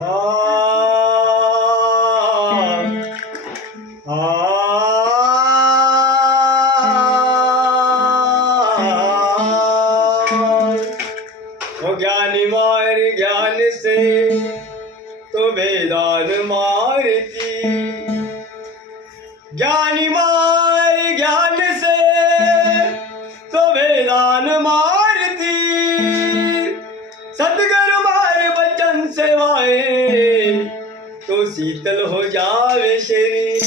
ज्ञानी मार ज्ञान से तो वेदान मारती, ज्ञानी मार ज्ञान से तो वेदान मारती, सतगुरु मार बचन सेवाए तो शीतल हो जावे शरीर।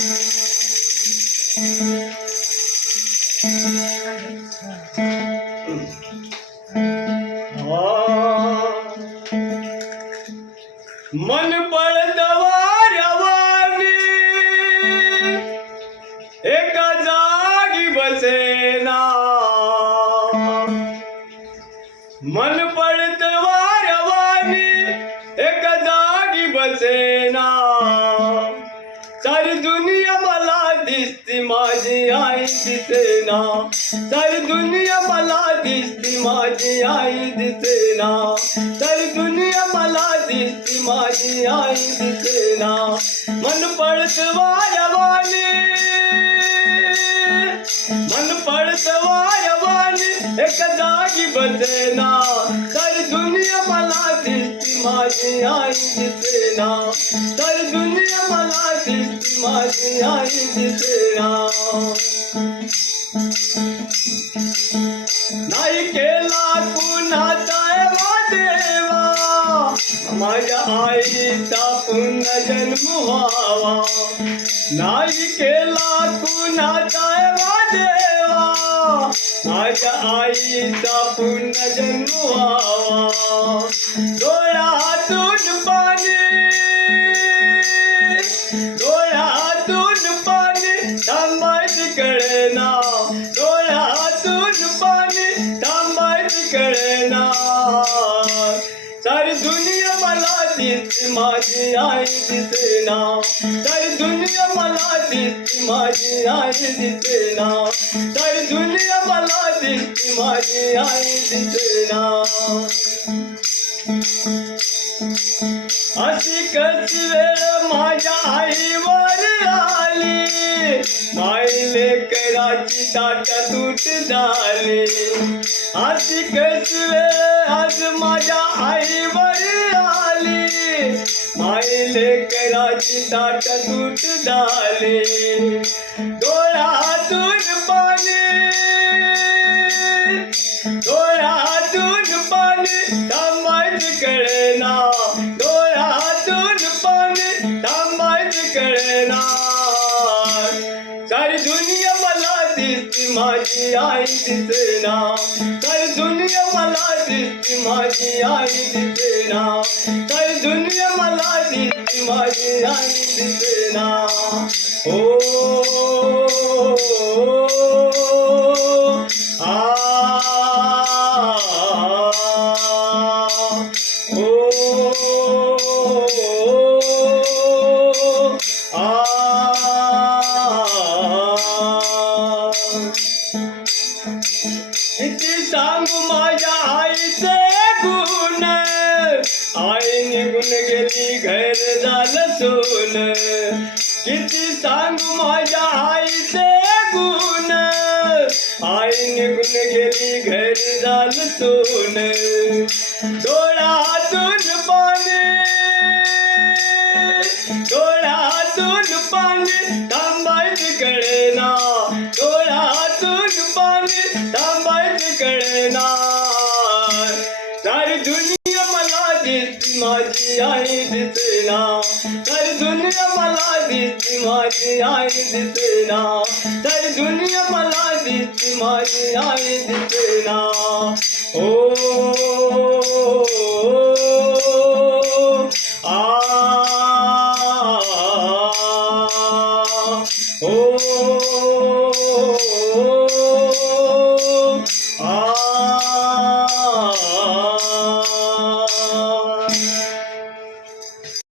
मन पळतवाऱ्यावानी एका जागी बसेना, मन पळतवाऱ्यावानी एका जागी बसेना, सारी दुनिया मला दिसती माझी आई दिसेना, सारी दुनिया मला दिसती माझी आई दिसेना, सारी दुनिया मला दिसती माझी आई दिसेना, मन पळतवाऱ्यावानी, मन पळतवाऱ्यावानी एका जागी बसेना, सारी दुनिया मला दिसती माझी आई दिसेना, सारी दुनिया मला दिसती माझी आई दिसेना। नाही केला कुणाचा देवा माझ्या आईचा पुन्हा जन्म व्हावा, नाही केला कुणाचा देवा माझ्या आईचा पुन्हा जन्म व्हावा, डोळ्यातून पाणी, डोळ्यातून पाणी थांबायची कळेना, डोळ्यातून पाणी थांबायची कळेना, सारी दुनिया मला दिसती माझी आई दिसेना, सारी दुनिया मला दिसती माझी आई दिसेना, सारी दुनिया मला दिसती माझी आई दिसेना। अशी कशी वेळ माझ्या आईवर आली, माईले कराची ताट तूट झाली, अशी कशी वेळ आज माझ्या आईवर आली, माईले कराची ताट तूट झाली, डोळ्यातून पाणी, डोळ्यातून पाणी थांबायची कळेना, डोळ्यातून पाणी थांबायची कळेना, सारी दुनिया मला दिसती माझी आई दिसेना, सारी दुनिया मला दिसती माझी आई दिसेना, सारी दुनिया मला दिसती माझी आई दिसेना। किती सांगू माझ्या आईचे गुण, आई निघून गेली घर झालं सोन, किती सांगू माझ्या आईचे गुण, आई निघून गेली घर झालं सोन, डोळ्यातून पाणी, डोळ्यातून पाणी थांबायची कळेना, डोळ्यातून पाणी थांबायची कळेना, सारी दुनिया मला दिसती माझी आई दिसेना, सारी दुनिया मला दिसती माझी आई दिसेना, सारी दुनिया मला दिसती माझी आई दिसेना। ओ